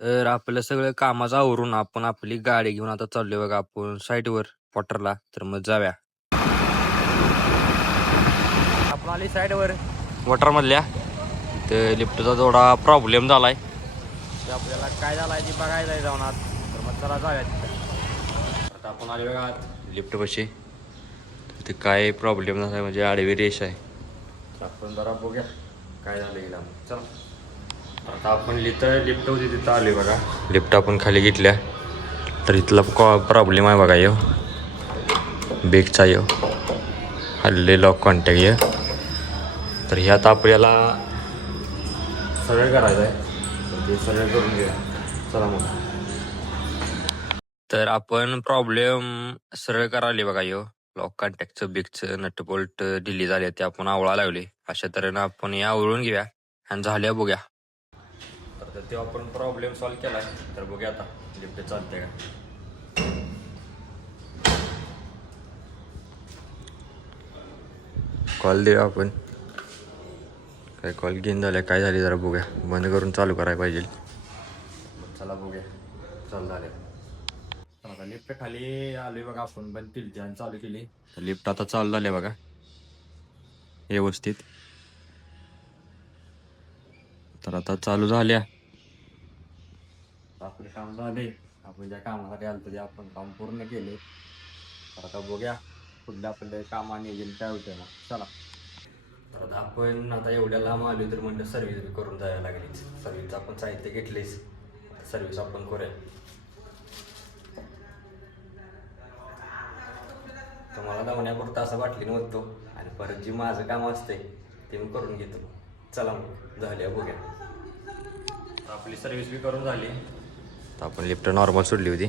तर आपलं सगळं कामाचं आवरून आपण आपली गाडी घेऊन आता चाललोय बघा आपण साईटवर वॉटरला. तर मग जाऊया. आपण आली साईडवर वॉटरमधल्या. तर लिफ्टचा थोडा प्रॉब्लेम झालाय. तर आपल्याला काय झालाय ते बघायला आहे जाऊन आत. तर मग चला जाऊया तिथं. आता आपण आले बघा आत लिफ्टपाशी. तिथे काय प्रॉब्लेम झालाय म्हणजे आडवी रेष आहे. तर आपण जरा बघूया काय झालं गेला. चला आता आपण लिफ्ट होती तिथं आलोय बघा. लिफ्ट आपण खाली घेतल्या. तर इथला प्रॉब्लेम आहे बघा यो बेगचा यो हल्ले लॉक कॉन्टॅक्ट ये. तर ह्यात आपल्याला सरळ करायचं आहे. तर ते सरळ करून घेऊया. चला मग. तर आपण प्रॉब्लेम सरळ करायला बघा यो लॉक कॉन्टॅक्टचं बेगचं नट बोल्ट ढिली झाले ते आपण आवळा लावले. अशा तऱ्हेनं आपण या आवळून घेऊया आणि झाल्या बघूया. तर ते आपण प्रॉब्लेम सॉल्व्ह केलाय. तर बघूया आता लिफ्ट चालते का. कॉल देऊया आपण. काय कॉल घेऊन झाल्या काय झाली जरा बघूया. बंद करून चालू करायला पाहिजे. चला बघूया चालू झाले. आता लिफ्ट खाली आलोय बघा आपण बंद केली आणि चालू केली. तर लिफ्ट आता चालू झाले बघा व्यवस्थित. तर आता चालू झाल्या. आपले काम झाले. आपण ज्या कामासाठी आलं ते आपण काम पूर्ण केले. तर आता बघूया पुढल्या आपल्या कामा नियोजन काय होतं ना. चला. तर आता आपण आता एवढ्या लांब आलो तर म्हणलं सर्व्हिस बी करून जायला लागलीच. सर्व्हिसचं आपण साहित्य घेतलेच. सर्व्हिस आपण करूया. तुम्हाला धावण्यापुरतं असं वाटली नव्हतो आणि परत जी माझं काम असतंय ते मी करून घेतो. चला मग झाल्या बघूया. आपली सर्व्हिस बी करून झाली. तर आपण लिफ्ट नॉर्मल सोडली होती.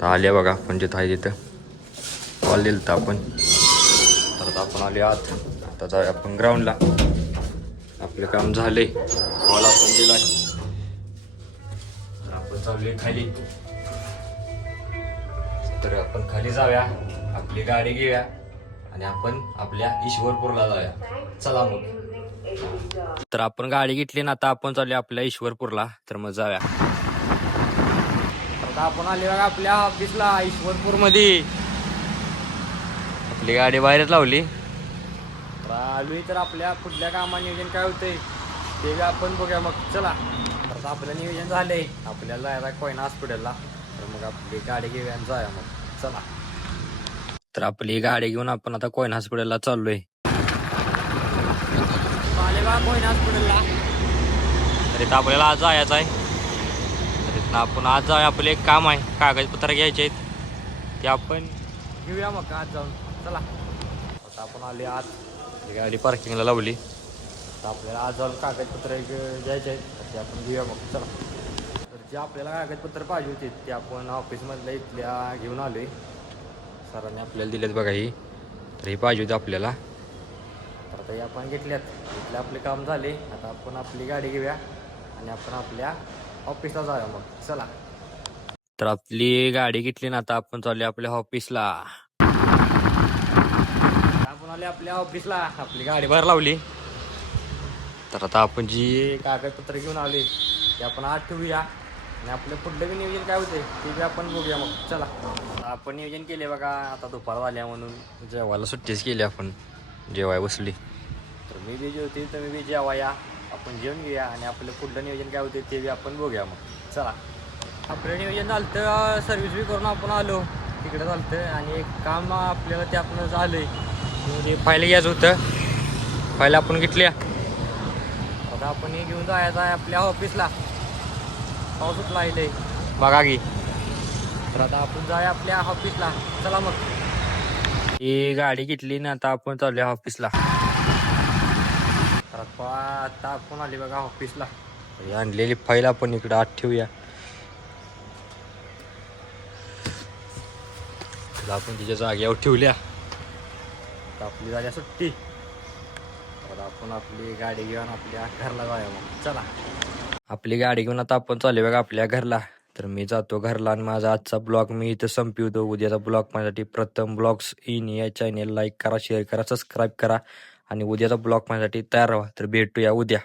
तर आल्या बघा आपण जिथं आहे तिथं कॉल दिलं तर आपण. तर आता आपण आले आत. आता जाऊया आपण ग्राउंडला. आपलं काम झालंय. कॉल आपण दिलाय. तर आपण चाललोय खाली. तर आपण खाली जाऊया आपली गाडी घेऊया आणि आपण आपल्या ईश्वरपूरला जाऊया. चला मग. तर आपण गाडी घेतली ना आता आपण चालूया आपल्या ईश्वरपूरला. तर मग जाऊया. आता आपण आले बघा आपल्या ऑफिसला ईश्वरपूरमध्ये. आपली गाडी बाहेरच लावली. आलोय तर आपल्या पुढल्या कामा नियोजन काय होतंय ते आपण बघूया मग. चला. तर आपलं नियोजन झालंय आपल्याला जायला कोयना हॉस्पिटलला. तर मग आपली गाडी घेऊया आणि जाऊया मग. चला. तर आपली गाडी घेऊन आपण आता कोयना हॉस्पिटलला चाललोय. आले बा कोयना हॉस्पिटलला. तर इथं आपल्याला आज जायचं आहे. तर इथं आपण आज जाऊया. आपलं एक काम आहे कागदपत्र घ्यायचे आहेत ते आपण घेऊया मग आज जाऊन. चला. आता आपण आले आज गाडी पार्किंगला लावली. तर आपल्याला आज जाऊन कागदपत्र घ्यायचे आहेत तर ते आपण घेऊया मग. चला. तर जे आपल्याला कागदपत्र पाहिजे होते ते आपण ऑफिसमधल्या इथल्या घेऊन आलो आहे. सरांनी आपल्याला दिलेत बघा ही. तर ही पाहिजे होती आपल्याला. तर आता हे आपण घेतल्यात. इथले आपले काम झाले. आता आपण आपली गाडी घेऊया आणि आपण आपल्या ऑफिसला जाऊया मग. चला. तर आपली गाडी घेतली ना आता आपण चालू आपल्या ऑफिसला. आपण आले आपल्या ऑफिसला. आपली गाडी बाहेर लावली. तर आता आपण जी कागदपत्र घेऊन आले ते आपण आत ठेवूया आणि आपलं पुढलं बी नियोजन काय होते ते बी आपण बघूया मग. चला. आपण नियोजन केले बघा आता दुपार झाल्या म्हणून जेवायला सुट्टीच केली आपण. जेवाय बसली. तर मी बी जेवते तर मी बी जेवाया. आपण जेवण घेऊया आणि आपलं पुढलं नियोजन काय होते ते बी आपण बघूया मग. चला. आपलं नियोजन झालं तर सर्व्हिस बी करून आपण आलो तिकडे झालं आणि एक काम आपल्याला ते आपण झालंय म्हणजे फाईल घ्यायचं होतं. फाईल आपण घेतल्या. आता आपण हे घेऊन जायचं आहे आपल्या ऑफिसला. पाऊस उठला आहे बघा की. तर आता आपण जाऊया आपल्या ऑफिसला. चला मग. ही गाडी घेतली ना आता आपण चालूया ऑफिसला. तर आता आपण आली बघा ऑफिसला. आणलेली फाईल आपण इकडं आत ठेवूया. आपण तिच्या जागेवर ठेवल्या. तर आपली झाल्या सुट्टी. तर आपण आपली गाडी घेऊन आपल्या घरला जाऊया मग. चला. आपली गाडी घेऊन आता आपण चालू बघा आपल्या घरला. तर मी जातो घरला आणि माझा आजचा ब्लॉग मी इथं संपवतो. उद्याचा ब्लॉग माझ्यासाठी प्रथम ब्लॉग्स इन या चॅनेल लाईक करा, शेअर करा, सबस्क्राईब करा आणि उद्याचा ब्लॉग माझ्यासाठी तयार राहा. तर भेटूया उद्या.